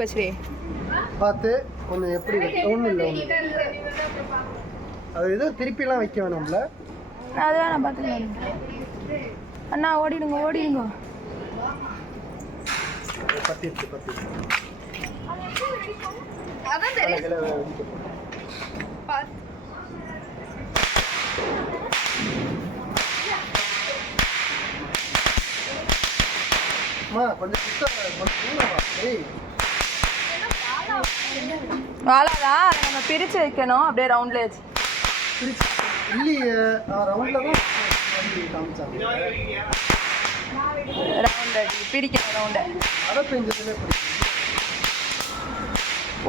Birthday பார்த்து ஒன்று எப்படி ஒன்றும் இல்லை அது எதுவும் திருப்பிலாம் வைக்க வேணாம்ல. அதான் நான் பார்த்துக்கலாம். அண்ணா ஓடிடுங்க ஓடிடுங்க. பத்திருச்சு அதான் தெரியும். வாழாதா நம்ம பிரிச்சு வைக்கணும். அப்படியே ரவுண்ட்ல வச்சு இல்லையே ரவுண்ட்ல தான் காமிச்சாங்க. ரவுண்ட் பிரிக்கணும் ரவுண்ட. அதை பெஞ்சதுல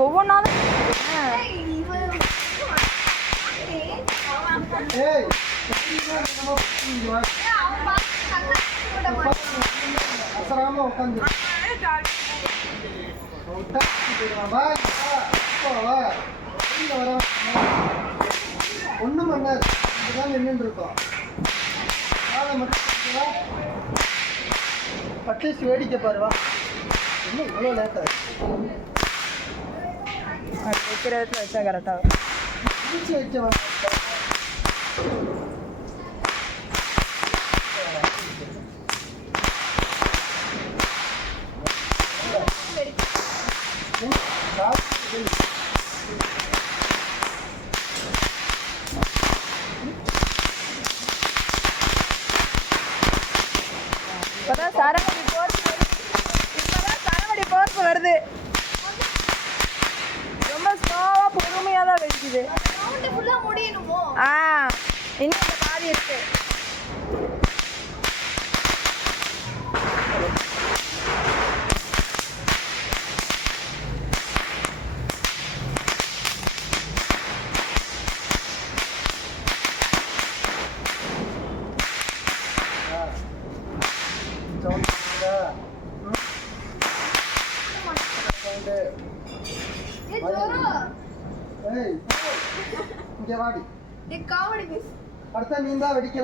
ஒவ்வொன்றா அசராம உட்காந்து ஒன்றும் பண்ணாது. இதுதான் நின்று இருக்கோம். பட்டேசி வேடிக்கை பாருவா. இன்னும் இவ்வளோ லேட்டாக வைக்கிற இடத்துல வச்சா கரெக்டாக பிடிச்சி வைக்க இப்பதான் சரவடி போர்ப்பு வருது. ரொம்ப ஸ்லோவா பொறுமையா தான் வெடிக்குது. இன்னும் இந்த பாதி இருக்கு. இங்க வாடி. காமெடி அடுத்த நீ தான் வெடிக்க